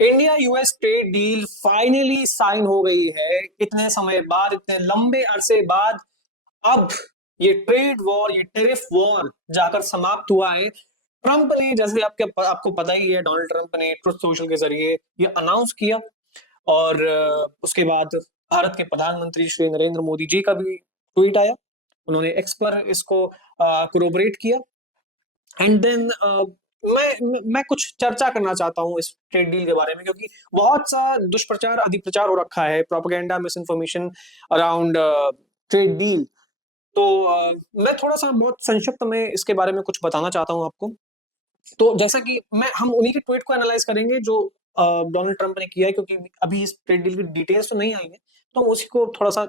India US trade deal finally sign हो गई है, इतने समय बाद, इतने लंबे अरसे बाद। अब ये ट्रेड वॉर, ये टेरिफ वॉर जाकर समाप्त हुआ है। ट्रंप ने, जैसे आपको पता ही है, डोनाल्ड ट्रंप ने ट्रुथ सोशल के जरिए ये अनाउंस किया। और उसके बाद भारत के प्रधानमंत्री श्री नरेंद्र मोदी जी का भी ट्वीट आया। उन्होंने एक्स पर इसको कोरोबरेट किया। एंड देन मैं कुछ चर्चा करना चाहता हूँ इस ट्रेड डील के बारे में, क्योंकि बहुत सा दुष्प्रचार, अधिप्रचार हो रखा है, propaganda, miss information around trade deal. तो मैं थोड़ा सा बहुत संक्षिप्त में इसके बारे में कुछ बताना चाहता हूँ आपको। तो जैसा कि हम उन्हीं के ट्वीट को एनालाइज करेंगे जो डोनाल्ड ट्रंप ने किया है, क्योंकि अभी इस ट्रेड डील की डिटेल्स तो नहीं आई है, तो हम उसी को थोड़ा सा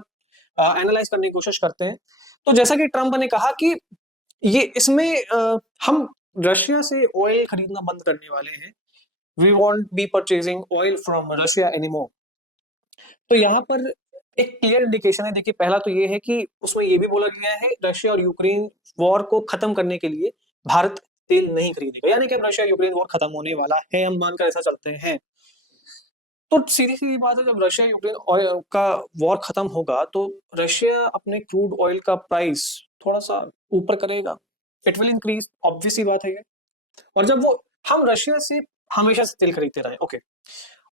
एनालाइज करने की कोशिश करते हैं। तो जैसा कि ट्रंप ने कहा कि ये इसमें हम रशिया से ऑयल खरीदना बंद करने वाले हैं। We want be purchasing oil from Russia anymore. तो यहाँ पर एक क्लियर इंडिकेशन है। देखिए, पहला तो ये है कि उसमें ये भी बोला गया है, रशिया और यूक्रेन वॉर को खत्म करने के लिए भारत तेल नहीं खरीदेगा, यानी कि अब रशिया यूक्रेन वॉर खत्म होने वाला है, हम मानकर ऐसा चलते हैं। तो सीधी सीधी बात है, जब रशिया यूक्रेन ऑयल का वॉर खत्म होगा तो रशिया अपने क्रूड ऑयल का प्राइस थोड़ा सा ऊपर करेगा। इट विल इंक्रीज, ऑब्वियस सी बात है ये। और जब वो, हम रशिया से हमेशा से तेल खरीदते रहे, okay,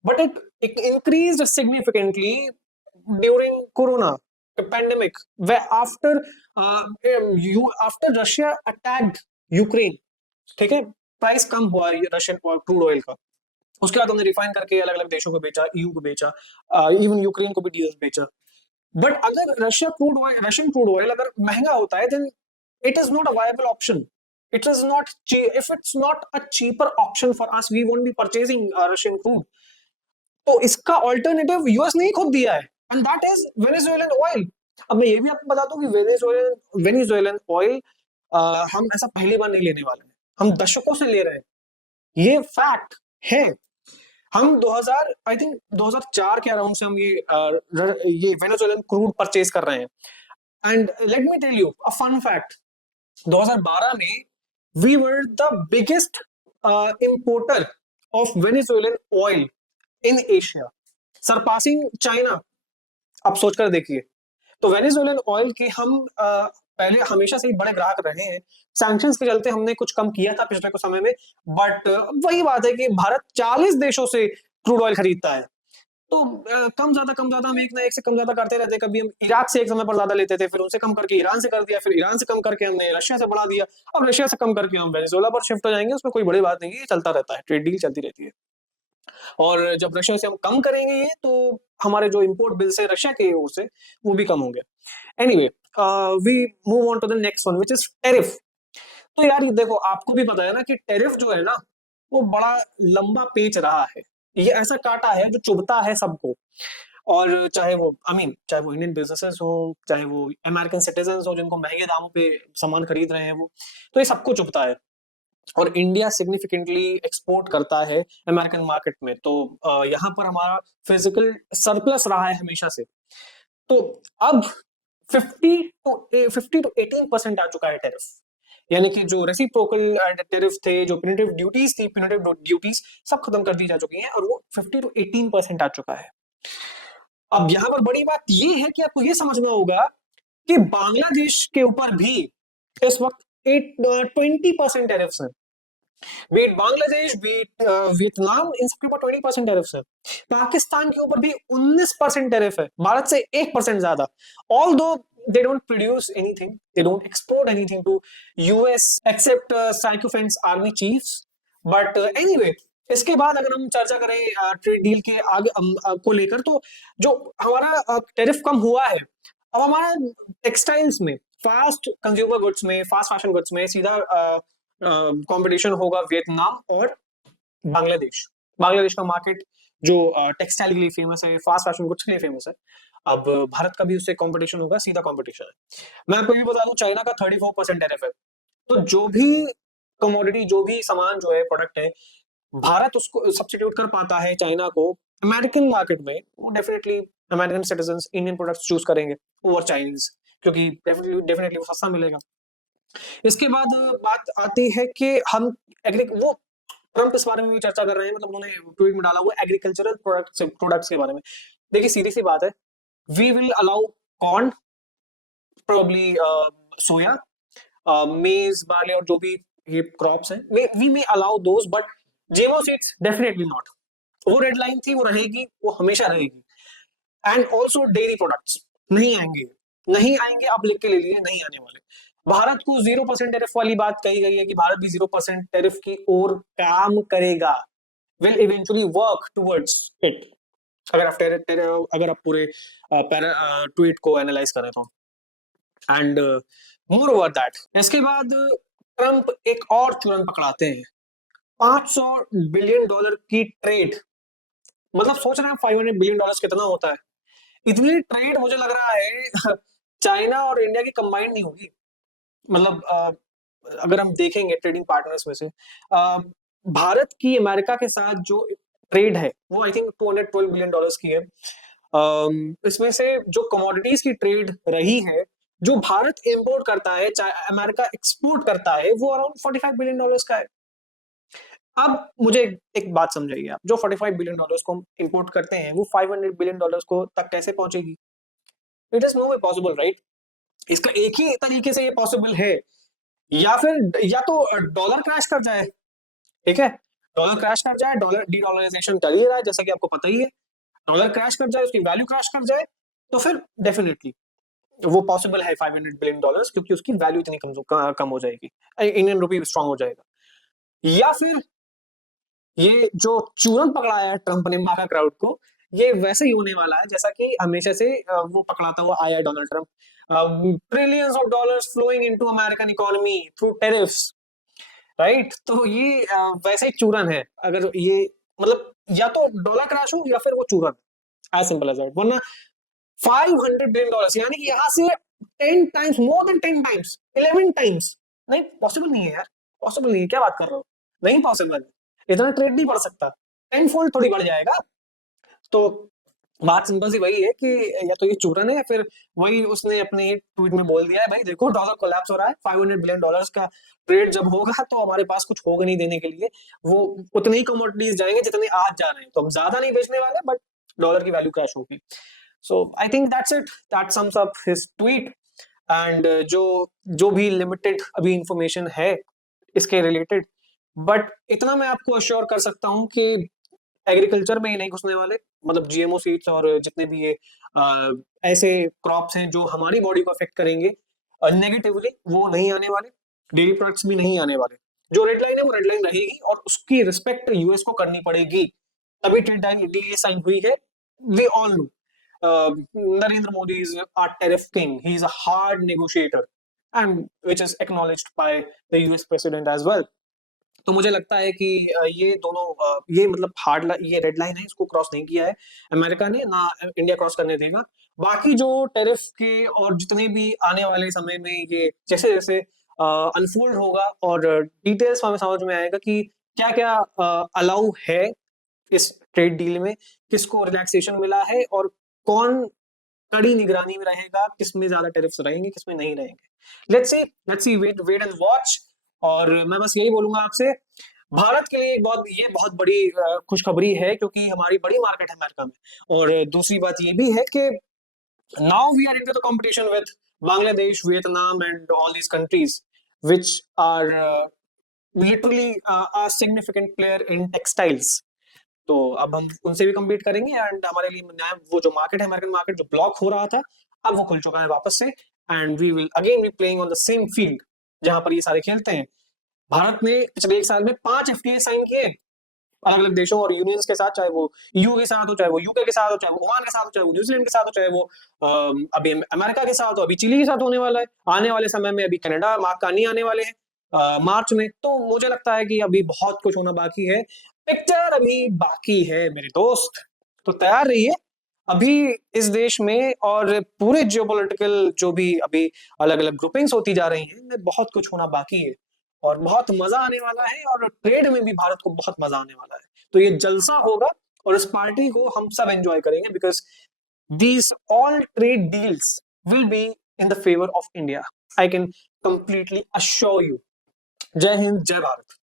but it increased significantly during corona pandemic, after after Russia attacked Ukraine. ठीक है, प्राइस कम हुआ रशियन क्रूड ऑयल का। उसके बाद हमने रिफाइन करके अलग अलग देशों को बेचा, ईयू को बेचा, इवन यूक्रेन को भी डीजल बेचा। बट अगर रशियन क्रूड ऑयल अगर महंगा होता है, then it is not a viable option. It is not, if it's not a cheaper option for us, we won't be purchasing Russian crude. तो इसका ऑल्टरनेटिव यूएस ने ही खुद दिया है, and that is Venezuelan oil. अब मैं ये भी आपको बता दूं कि वेनेजुएलन ऑयल हम ऐसा पहली बार नहीं लेने वाले हैं, हम दशकों से ले रहे हैं, ये फैक्ट है। हम 2000, आई थिंक 2004 के अराउंड से हम ये वेनेजुएलन क्रूड परचेज कर रहे हैं। And let me tell you a fun fact, 2012 में we were the biggest importer of Venezuelan oil in Asia, surpassing China. आप सोचकर देखिए। तो वेनेजुएलन ऑयल के हम पहले हमेशा से ही बड़े ग्राहक रहे हैं। सैंक्शंस के चलते हमने कुछ कम किया था पिछले कुछ समय में, बट वही बात है कि भारत 40 देशों से क्रूड ऑयल खरीदता है। तो कम ज्यादा हम एक ना एक से कम ज्यादा करते रहते हैं। कभी हम इराक से एक समय पर ज्यादा लेते थे, फिर उनसे कम करके ईरान से कर दिया, फिर ईरान से कम करके हमने रशिया से बढ़ा दिया, अब रशिया से कम करके हम वेनेजुएला पर शिफ्ट हो जाएंगे। उसमें कोई बड़ी बात नहीं है, ये चलता रहता है, ट्रेड डील चलती रहती है। और जब रशिया से हम कम करेंगे ये, तो हमारे जो इंपोर्ट बिल्स है रशिया के ओर से, वो भी कम होंगे। Anyway, we move on to the next one, which is tariff. तो यार ये देखो, आपको भी पता है ना कि टैरिफ जो है ना, वो बड़ा लंबा पेच रहा है। ये ऐसा कांटा है जो चुभता है सबको। और चाहे वो, चाहे वो इंडियन बिजनेसेस हो, चाहे वो अमेरिकन सिटीजन हो जिनको महंगे दामों पे सामान खरीद रहे हैं वो, तो ये सबको चुभता है। और इंडिया सिग्निफिकेंटली एक्सपोर्ट करता है अमेरिकन मार्केट में, तो यहाँ पर हमारा फिजिकल सरप्लस रहा है हमेशा से। तो अब 50 to 18% आ चुका है टैरिफ, यानी कि जो रेसिप्रोकल टैरिफ थे, जो प्यूनिटिव ड्यूटीज थी, प्यूनिटिव ड्यूटीज सब खत्म कर दी जा चुकी हैं, और वो 50 to 18% आ चुका है। अब यहाँ पर बड़ी बात ये है कि आपको ये समझना होगा कि बांग्लादेश के ऊपर भी इस वक्त 20% टैरिफ्स हैं। बीट बांग्लादेश, बीट वियतनाम, इन सबके ऊपर 20% टैरिफ है। पाकिस्तान के ऊपर भी 19% टैरिफ है, भारत से 1% ज्यादा। ऑल दो they don't produce anything, they don't export anything to US except Sycophants army chiefs, but anyway, इसके बाद अगर हम चर्चा करें ट्रेड डील के आगे को लेकर, तो जो हमारा टैरिफ कम हुआ है, अब हमारा टेक्सटाइल्स में, फास्ट कंज्यूमर गुड्स में, फास्ट फैशन गुड्स में सीधा कंपटीशन होगा वियतनाम और बांग्लादेश। बांग्लादेश का मार्केट जो टेक्सटाइल के लिए फेमस है, फास्ट फैशन गुड्स के लिए फेमस है। अब भारत का भी उससे कंपटीशन होगा, सीधा कंपटीशन है। मैं आपको ये बता दूं, चाइना का 34% टैरिफ है। तो जो भी कमोडिटी, जो भी सामान, जो है प्रोडक्ट है, भारत उसको सब्स्टिट्यूट कर पाता है चाइना को अमेरिकन मार्केट में, वो definitely American citizen Indian products choose करेंगे ओवर चाइनीज, क्योंकि डेफिनेटली वो सस्ता मिलेगा। इसके बाद बात आती है कि हम वो ट्रम्प इस बारे में भी चर्चा कर रहे हैं, मतलब उन्होंने ट्वीट में डाला हुआ एग्रीकल्चरल प्रोडक्ट्स के बारे में। देखिए सीधी सी बात है, we will allow corn, probably soya, maize, barley और जो भी ये क्रॉप्स हैं, we may allow those, but GMO seeds definitely not. वो रेड लाइन थी, वो रहेगी, वो हमेशा रहेगी। एंड ऑल्सो डेयरी प्रोडक्ट्स नहीं आएंगे, नहीं आएंगे, आप लिख के ले लिए, नहीं आने वाले। भारत को 0% टैरिफ वाली बात कही गई है कि भारत भी 0% टैरिफ की ओर काम करेगा, will eventually work towards it. अगर आप अगर आप पूरे ट्वीट को एनालाइज करें तो। एंड मोर ओवर दैट, इसके बाद ट्रंप एक और चुरन पकड़ाते हैं, $500 बिलियन की ट्रेड। मतलब सोच रहे हैं $500 बिलियन कितना होता है? इतनी ट्रेड मुझे लग रहा है चाइना और इंडिया की कंबाइंड नहीं होगी। मतलब अगर हम देखेंगे ट्रेडिंग पार्टनर्स में से, भारत की अमेरिका के साथ जो ट्रेड है वो आई थिंक $212 बिलियन की है। इसमें से जो कमोडिटीज की ट्रेड रही है, जो भारत इंपोर्ट करता है, अमेरिका एक्सपोर्ट करता है, वो अराउंड $45 बिलियन का है। अब मुझे एक बात समझाइए आप, जो $45 बिलियन को हम इंपोर्ट करते हैं, वो $500 बिलियन को तक कैसे पहुंचेगी? It is no way possible, right? इसका एक ही तरीके से ये पॉसिबल है, या फिर या तो डॉलर क्रैश कर जाए, ठीक है, डॉलर क्रैश कर जाए, डॉलर डी डॉलराइजेशन चल ही रहा है जैसा कि आपको पता ही है, डॉलर क्रैश कर जाए, उसकी वैल्यू क्रैश कर जाए, तो फिर डेफिनेटली वो पॉसिबल है $500 बिलियन, क्योंकि उसकी वैल्यू इतनी कम हो जाएगी, इंडियन रुपी स्ट्रांग हो जाएगा। या फिर ये जो चूरन पकड़ाया है ट्रंप ने माका क्राउड को, ये वैसे ही होने वाला है जैसा कि हमेशा से वो पकड़ाता हुआ आया है Donald Trump. Trillions of dollars flowing into American economy through tariffs, right? तो ये वैसे ही चूरन है। अगर ये मतलब या तो डॉलर क्रैश हो या फिर वो चूरन, एज सिंपल एज दैट। वरना $500 बिलियन, यानी कि यहाँ से 10 times, more than 10 times, 11 times, नहीं पॉसिबल नहीं है यार, पॉसिबल नहीं है, क्या बात कर रहे हो? नहीं पॉसिबल, इतना ट्रेड नहीं बढ़ सकता, 10 फोल्ड थोड़ी बढ़ जाएगा। तो बात सिंपल सी वही है कि या तो ये चूरन है या फिर वही उसने अपने ट्वीट में बोल दिया है, भाई देखो डॉलर कोलैप्स हो रहा है, $500 बिलियन का ट्रेड जब होगा तो हमारे पास कुछ होगा नहीं देने के लिए, वो उतने ही कमोडिटीज जाएंगे जितने आज जा रहे हैं, तो हम ज्यादा नहीं बेचने वाले, बट डॉलर की वैल्यू क्रैश होगी। So I think that's it, that sums up his tweet. And जो जो भी लिमिटेड अभी इंफॉर्मेशन है इसके रिलेटेड, बट इतना मैं आपको अश्योर कर सकता हूँ कि एग्रीकल्चर में ही नहीं घुसने वाले, मतलब जीएमओ सीड्स और जितने भी ये ऐसे क्रॉप्स हैं जो हमारी बॉडी को अफेक्ट करेंगे नेगेटिवली, वो नहीं आने वाले। डेयरी प्रोडक्ट्स भी नहीं आने वाले। जो रेड लाइन है वो रेड लाइन रहेगी और उसकी रिस्पेक्ट यूएस को करनी पड़ेगी, तभी ट्रेड डील साइन हुई है। We all know Narendra Modi is our tariff king. He is a hard negotiator, and which is acknowledged by the US president as well. तो मुझे लगता है कि ये दोनों ये मतलब ये रेड लाइन है, इसको क्रॉस नहीं किया है अमेरिका ने, ना इंडिया क्रॉस करने देगा। बाकी जो टैरिफ के और जितने भी आने वाले समय में ये जैसे जैसे अनफोल्ड होगा और डिटेल्स हमें समझ में आएगा कि क्या क्या अलाउ है इस ट्रेड डील में, किसको रिलैक्सेशन मिला है और कौन कड़ी निगरानी में रहेगा, किसमें ज्यादा टैरिफ्स रहेंगे, किसमें नहीं रहेंगे। Let's see, wait wait and watch. और मैं बस यही बोलूंगा आपसे, भारत के लिए बहुत बड़ी खुशखबरी है, क्योंकि हमारी बड़ी मार्केट है अमेरिका में। और दूसरी बात ये भी है कि now we are into the competition with Bangladesh, Vietnam and all these countries which are literally a significant player in textiles। तो अब हम उनसे भी कम्पीट करेंगे एंड हमारे लिए नया वो जो मार्केट है, अमेरिकन मार्केट जो ब्लॉक हो रहा था, अब वो खुल चुका है वापस से। And we will again be playing on the same field जहां पर ये सारे खेलते हैं। भारत ने पिछले एक साल में 5 एफटीए साइन किए अलग अलग देशों और यूनियंस के साथ, चाहे वो यू के साथ हो, चाहे वो यूके के साथ हो, चाहे वो ओमान के साथ हो, चाहे वो न्यूजीलैंड के साथ हो, चाहे वो अभी अमेरिका के साथ हो, अभी चिली के साथ होने वाला है आने वाले समय में, अभी कनाडा मार्क आने वाले हैं मार्च में। तो मुझे लगता है कि अभी बहुत कुछ होना बाकी है, पिक्चर अभी बाकी है मेरे दोस्त। तो तैयार रहिए अभी इस देश में और पूरे जियोपॉलिटिकल जो भी अभी अलग अलग ग्रुपिंग्स होती जा रही हैं, बहुत कुछ होना बाकी है और बहुत मजा आने वाला है, और ट्रेड में भी भारत को बहुत मजा आने वाला है। तो ये जलसा होगा और इस पार्टी को हम सब एंजॉय करेंगे, because these all trade deals will be in the favor of India. I can completely assure you. जय हिंद, जय भारत।